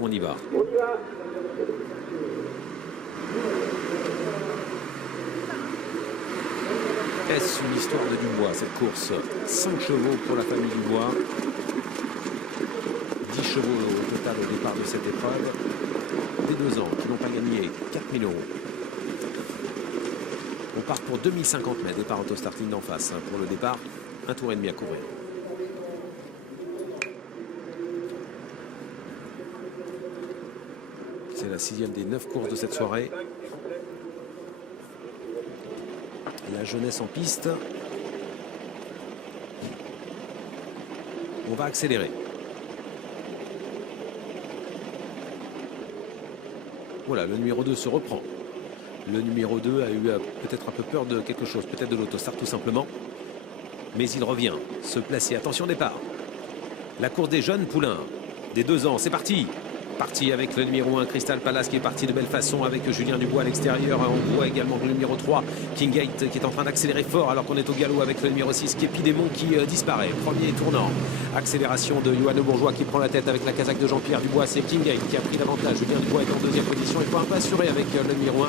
On y va. Est-ce une histoire de Dubois, cette course? 5 chevaux pour la famille Dubois. 10 chevaux au total au départ de cette épreuve. Des 2 ans qui n'ont pas gagné 4 000 €. On part pour 2050 mètres. Départ auto-starting d'en face. Pour le départ, 1 tour et demi à courir. C'est la 6e des 9 courses de cette soirée. La jeunesse en piste. On va accélérer. Voilà, le numéro 2 se reprend. Le numéro 2 a eu peut-être un peu peur de quelque chose, peut-être de l'autostart tout simplement. Mais il revient, se placer. Attention départ. La course des jeunes poulains, des 2 ans, c'est parti. Parti avec le numéro 1, Crystal Palace, qui est parti de belle façon avec Julien Dubois à l'extérieur. On voit également le numéro 3, King Gate, qui est en train d'accélérer fort alors qu'on est au galop avec le numéro 6, Képidémon, qui disparaît. Premier tournant. Accélération de Johan Bourgeois qui prend la tête avec la casaque de Jean-Pierre Dubois. C'est King Gate qui a pris l'avantage. Julien Dubois est en 2e position. Il faut un peu assurer avec le numéro 1.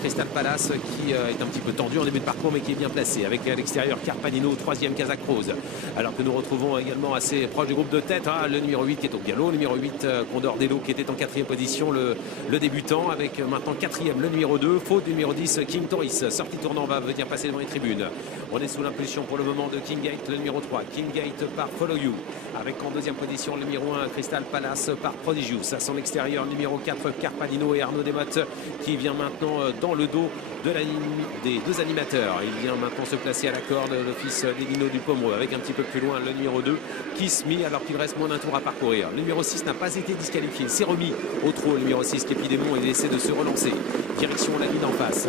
Crystal Palace qui est un petit peu tendu en début de parcours mais qui est bien placé avec à l'extérieur Carpanino, 3e Casac Rose, alors que nous retrouvons également assez proche du groupe de tête le numéro 8 qui est au galop, le numéro 8 Condor Dello qui était en 4e position, le débutant, avec maintenant 4e le numéro 2, faute du numéro 10 King Toris. Sortie tournant va venir passer devant les tribunes. On est sous l'impulsion pour le moment de King Gate, le numéro 3, King Gate par Follow You, avec en 2e position le numéro 1 Crystal Palace par Prodigious. À son extérieur numéro 4 Carpanino et Arnaud Desmottes qui vient maintenant dans le dos des 2 animateurs. Il vient maintenant se placer à la corde, le fils d'Elino du Pomereux, avec un petit peu plus loin le numéro 2 Kiss Me, alors qu'il reste moins d'un tour à parcourir. Le numéro 6 n'a pas été disqualifié, il s'est remis au trot, le numéro 6 Képidémon, et il essaie de se relancer. Direction la ligne en face.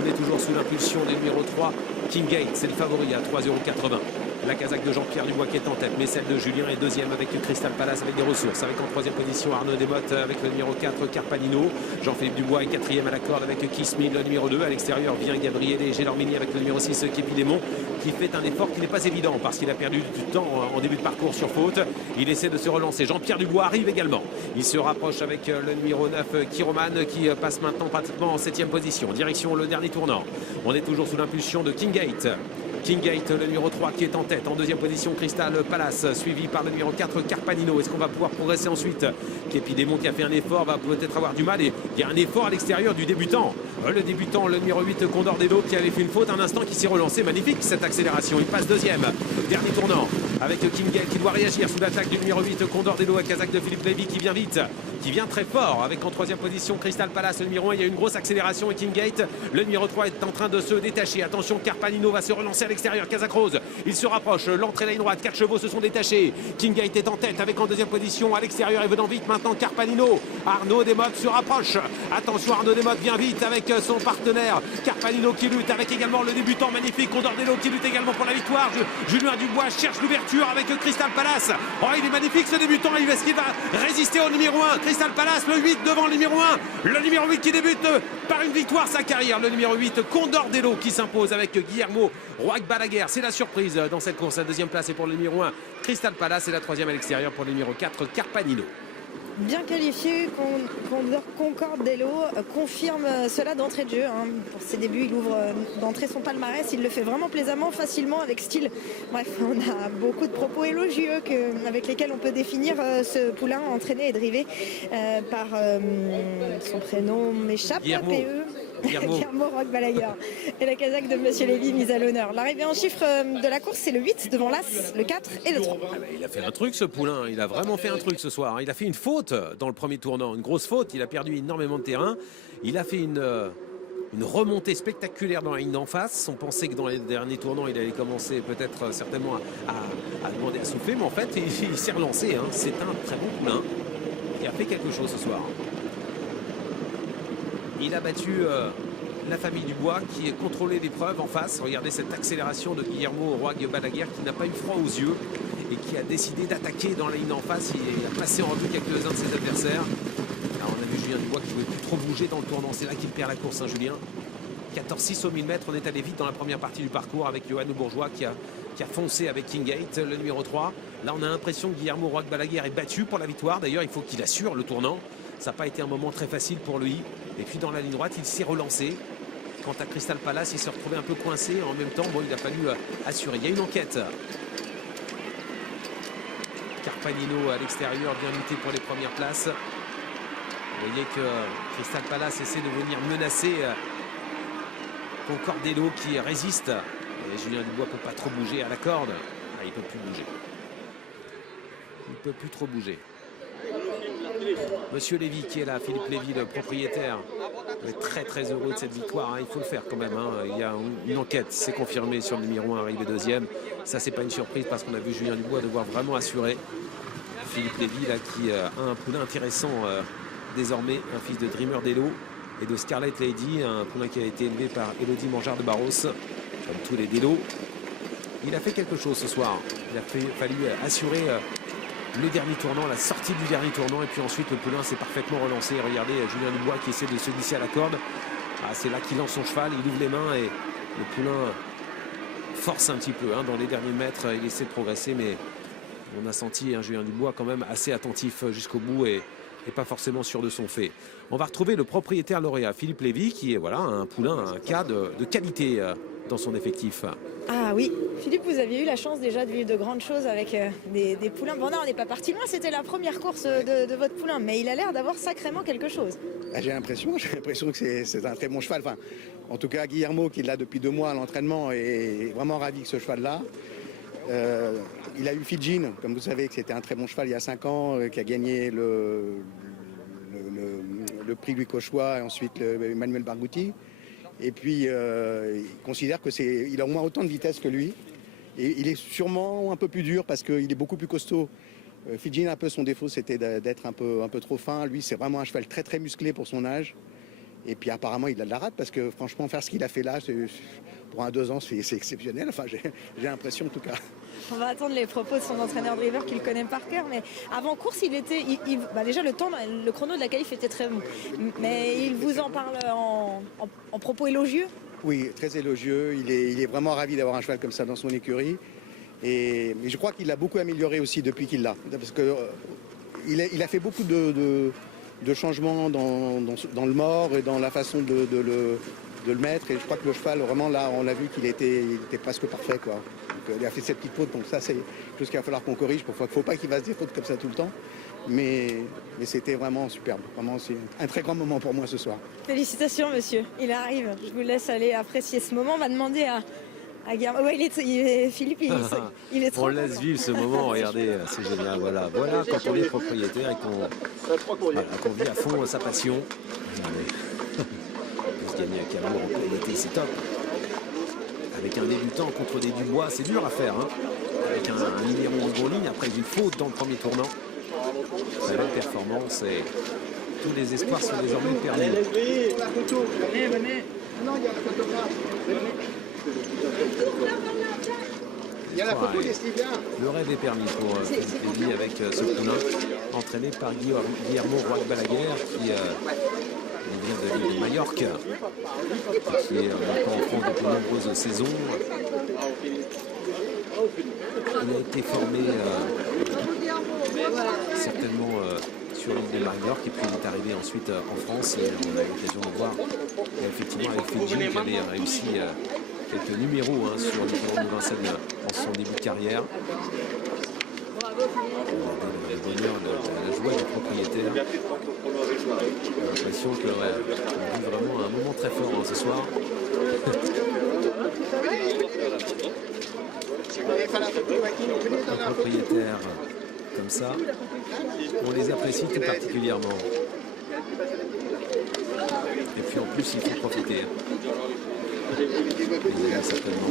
On est toujours sous l'impulsion du numéro 3 King Gate, c'est le favori à 3,80 €. La casaque de Jean-Pierre Dubois qui est en tête, mais celle de Julien est 2e avec Crystal Palace avec des ressources, avec en 3e position Arnaud Desmottes avec le numéro 4 Carpanino. Jean-Philippe Dubois est 4e à la corde avec Kiss Me, le numéro 2. À l'extérieur vient Gabriel et Gélormini avec le numéro 6 Képidémon, qui fait un effort qui n'est pas évident parce qu'il a perdu du temps en début de parcours sur faute. Il essaie de se relancer. Jean-Pierre Dubois arrive également. Il se rapproche avec le numéro 9 Kiroman qui passe maintenant pratiquement en 7e position. Direction le dernier tournant. On est toujours sous l'impulsion de King Gate. King Gate, le numéro 3 qui est en tête. En 2e position, Crystal Palace, suivi par le numéro 4, Carpanino. Est-ce qu'on va pouvoir progresser ensuite? Képidémon qui a fait un effort, va peut-être avoir du mal. Et il y a un effort à l'extérieur du débutant. Le débutant, le numéro 8, Condor Dello, qui avait fait une faute un instant, qui s'est relancé. Magnifique cette accélération. Il passe 2e. Dernier tournant avec King Gate qui doit réagir sous l'attaque du numéro 8, Condor Dello, à Kazakh de Philippe Lévy qui vient vite, qui vient très fort. Avec en 3e position, Crystal Palace, le numéro 1. Il y a une grosse accélération et King Gate, le numéro 3, est en train de se détacher. Attention, Carpanino va se relancer à l'extérieur. Kazakh Rose, il se rapproche. L'entrée ligne droite, 4 chevaux se sont détachés. King Gate est en tête avec en 2e position à l'extérieur et venant vite maintenant Carpanino. Arnaud Desmottes se rapproche. Attention, Arnaud Desmottes vient vite avec son partenaire Carpanino qui lutte, avec également le débutant magnifique Condor Dello qui lutte également pour la victoire. Julien Dubois cherche l'ouverture avec Crystal Palace. Oh, il est magnifique ce débutant. Est-ce qu'il va résister au numéro 1 Crystal Palace, le 8 devant le numéro 1. Le numéro 8 qui débute par une victoire sa carrière. Le numéro 8 Condor Dello qui s'impose avec Guillermo Roig Balaguer. C'est la surprise dans cette course. La 2e place est pour le numéro 1 Crystal Palace et la 3e à l'extérieur pour le numéro 4 Carpanino. Bien qualifié, Concorde Dello confirme cela d'entrée de jeu. Pour ses débuts, il ouvre d'entrée son palmarès. Il le fait vraiment plaisamment, facilement, avec style. Bref, on a beaucoup de propos élogieux avec lesquels on peut définir ce poulain entraîné et drivé par son prénom m'échappe. Guillermo Roig Balaguer et la casaque de Monsieur Lévy mise à l'honneur. L'arrivée en chiffre de la course, c'est le 8 devant l'As, le 4 et le 3. Il a fait un truc ce poulain, il a vraiment fait un truc ce soir. Il a fait une faute dans le premier tournant, une grosse faute. Il a perdu énormément de terrain. Il a fait une remontée spectaculaire dans la ligne d'en face. On pensait que dans les derniers tournants, il allait commencer peut-être certainement à demander à souffler. Mais en fait, il s'est relancé. C'est un très bon poulain qui a fait quelque chose ce soir. Il a battu la famille Dubois qui a contrôlé l'épreuve en face. Regardez cette accélération de Guillermo Roig Balaguer qui n'a pas eu froid aux yeux et qui a décidé d'attaquer dans la ligne en face. Il a passé en revue quelques-uns de ses adversaires. Alors on a vu Julien Dubois qui ne pouvait plus trop bouger dans le tournant. C'est là qu'il perd la course, Julien. 14-6 au 1000 mètres. On est allé vite dans la première partie du parcours avec Johan Bourgeois qui a qui a foncé avec Kingate, le numéro 3. Là, on a l'impression que Guillermo Roig Balaguer est battu pour la victoire. D'ailleurs, il faut qu'il assure le tournant. Ça n'a pas été un moment très facile pour lui. Et puis, dans la ligne droite, il s'est relancé. Quant à Crystal Palace, il s'est retrouvé un peu coincé. En même temps, bon, il a fallu assurer. Il y a une enquête. Carpanino à l'extérieur, bien lutté pour les premières places. Vous voyez que Crystal Palace essaie de venir menacer Concordello qui résiste. Et Julien Dubois ne peut pas trop bouger à la corde. Ah, il ne peut plus bouger. Il ne peut plus trop bouger. Monsieur Lévy qui est là, Philippe Lévy, le propriétaire, est très très heureux de cette victoire. Hein. Il faut le faire quand même. Hein. Il y a une enquête, c'est confirmé sur le numéro 1 arrivé deuxième. Ça, c'est pas une surprise parce qu'on a vu Julien Dubois devoir vraiment assurer. Philippe Lévy là, qui a un poulain intéressant désormais, un fils de Dreamer Dello et de Scarlet Lady, un poulain qui a été élevé par Elodie Mangeard de Barros, comme tous les Dello. Il a fait quelque chose ce soir. Il a fallu assurer le dernier tournant, la sortie du dernier tournant, et puis ensuite le poulain s'est parfaitement relancé. Regardez Julien Dubois qui essaie de se glisser à la corde. Ah, c'est là qu'il lance son cheval, il ouvre les mains et le poulain force un petit peu hein, dans les derniers mètres. Il essaie de progresser, mais on a senti Julien Dubois quand même assez attentif jusqu'au bout et pas forcément sûr de son fait. On va retrouver le propriétaire lauréat, Philippe Lévy, qui est voilà, un poulain, un cas de qualité dans son effectif. Ah oui, Philippe, vous aviez eu la chance déjà de vivre de grandes choses avec des poulains. Bon, non, on n'est pas parti loin, c'était la première course de votre poulain, mais il a l'air d'avoir sacrément quelque chose. J'ai l'impression que c'est un très bon cheval. Enfin, en tout cas, Guillermo, qui l'a depuis 2 mois à l'entraînement, est vraiment ravi de ce cheval-là. Il a eu Fidjin, comme vous savez, que c'était un très bon cheval il y a 5 ans, qui a gagné le prix Louis Cauchois et ensuite le Emmanuel Barghouti. Et puis, il considère qu'il a au moins autant de vitesse que lui. Et il est sûrement un peu plus dur parce qu'il est beaucoup plus costaud. Fidjin, un peu son défaut, c'était d'être un peu trop fin. Lui, c'est vraiment un cheval très très musclé pour son âge. Et puis apparemment, il a de la rate parce que franchement, faire ce qu'il a fait là, pour un 2 ans, c'est exceptionnel. Enfin, j'ai l'impression en tout cas. On va attendre les propos de son entraîneur driver qu'il connaît par cœur. Mais avant course, déjà le chrono de la qualif était très bon. Mais il vous en parle en propos élogieux. Oui, très élogieux. Il est vraiment ravi d'avoir un cheval comme ça dans son écurie. Et je crois qu'il l'a beaucoup amélioré aussi depuis qu'il l'a. Parce que il a fait beaucoup de changements dans le mort et dans la façon de le mettre. Et je crois que le cheval, vraiment là, on l'a vu qu'il était presque parfait, quoi. Donc, il a fait cette petite faute, donc ça c'est quelque chose qu'il va falloir qu'on corrige. Il ne faut pas qu'il fasse des fautes comme ça tout le temps. Mais c'était vraiment superbe. Vraiment, c'est un très grand moment pour moi ce soir. Félicitations, monsieur. Il arrive. Je vous laisse aller apprécier ce moment. On va demander à Guillermo. Ouais, Philippe, il est trop On laisse vivre ce moment. Regardez, c'est génial. Voilà quand on est propriétaire et qu'on vit à fond sa passion. On peut se gagner à Camours en plein été, c'est top. Avec un débutant contre des Dubois, c'est dur à faire. Hein. Avec un numéro en gros ligne après une faute dans le premier tournant. Très belle performance et tous les espoirs sont désormais permis. Il y a la photo des Sylvains. Le rêve est permis pour Philippe avec ce poulain entraîné par Guillermo Roig Balaguer qui vient de l'île de Majorque, qui est en France depuis de nombreuses saisons. Il a été formé certainement sur l'île de Majorque et puis il est arrivé ensuite en France et on a eu l'occasion de voir effectivement avec Fidjin qui avait réussi quelques numéros sur le Tour de Vincennes en son début de carrière. Le bonheur, la joie du propriétaire. J'ai l'impression qu'on vit vraiment un moment très fort ce soir. Un propriétaire comme ça, on les apprécie tout particulièrement. Et puis en plus, il faut profiter. Certainement.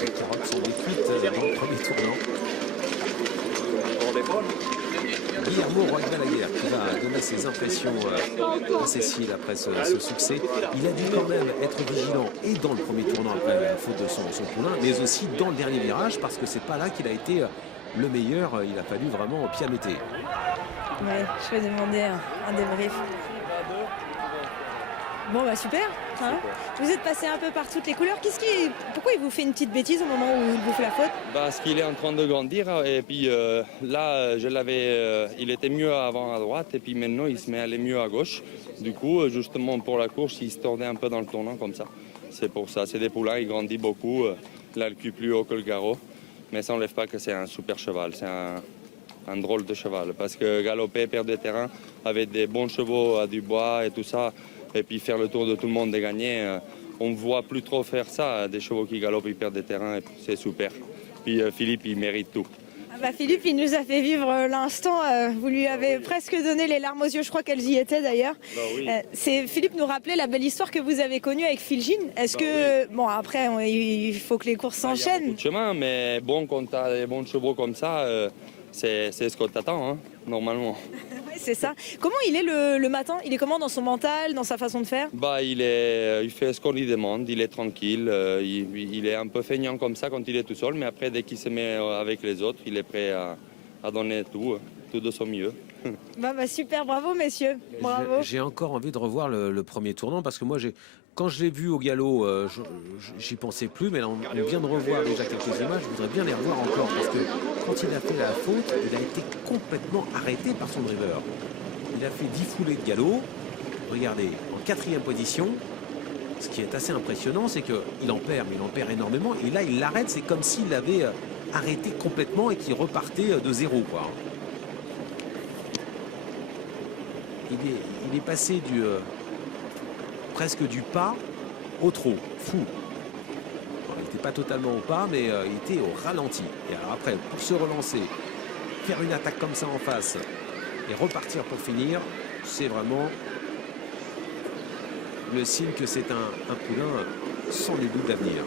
Les carottes sont détruites dans le premier tournant. Guillermo Roy Balaguer qui va donner ses impressions à Cécile après ce succès. Il a dû quand même être vigilant et dans le premier tournant après la faute de son poulain, mais aussi dans le dernier virage parce que c'est pas là qu'il a été le meilleur. Il a fallu vraiment pianoter. Ouais, je vais demander un débrief. Bon bah super, hein. Vous êtes passé un peu par toutes les couleurs. Pourquoi il vous fait une petite bêtise au moment où il vous fait la faute? Parce qu'il est en train de grandir et puis là il était mieux avant à droite et puis maintenant il se met à aller mieux à gauche. Du coup justement pour la course il se tordait un peu dans le tournant comme ça. C'est pour ça, c'est des poulains, il grandit beaucoup. Là le cul plus haut que le garrot, mais ça n'enlève pas que c'est un super cheval, c'est un drôle de cheval parce que galoper, perdre des terrains avec des bons chevaux à du bois et tout ça. Et puis faire le tour de tout le monde et gagner, on ne voit plus trop faire ça, des chevaux qui galopent, ils perdent des terrains, c'est super. Puis Philippe, il mérite tout. Ah bah Philippe, il nous a fait vivre l'instant, vous lui avez presque donné les larmes aux yeux, je crois qu'elles y étaient d'ailleurs. Bah oui. Philippe nous rappelait la belle histoire que vous avez connue avec Philgine. Est-ce que, bon après, il faut que les courses Il y a s'enchaînent. beaucoup de chemin, mais bon, quand tu as des bons chevaux comme ça, c'est ce qu'on t'attend, hein, normalement. Ouais, c'est ça. Comment il est le matin? Il est comment dans son mental, dans sa façon de faire? Bah, il fait ce qu'on lui demande, il est tranquille, il est un peu feignant comme ça quand il est tout seul, mais après, dès qu'il se met avec les autres, il est prêt à donner tout de son mieux. Bah super, bravo messieurs, bravo. J'ai encore envie de revoir le premier tournant parce que moi, quand je l'ai vu au galop, j'y pensais plus, mais là, on vient de revoir déjà quelques images, je voudrais bien les revoir encore parce que quand il a fait la faute, il a été complètement arrêté par son driver. Il a fait 10 foulées de galop, regardez, en 4e position. Ce qui est assez impressionnant, c'est qu'il en perd, mais il en perd énormément. Et là, il l'arrête, c'est comme s'il l'avait arrêté complètement et qu'il repartait de zéro, quoi. Il est passé presque du pas au trot, fou. Bon, il n'était pas totalement au pas, mais il était au ralenti. Et alors après, pour se relancer, faire une attaque comme ça en face et repartir pour finir, c'est vraiment le signe que c'est un poulain sans nul doute d'avenir.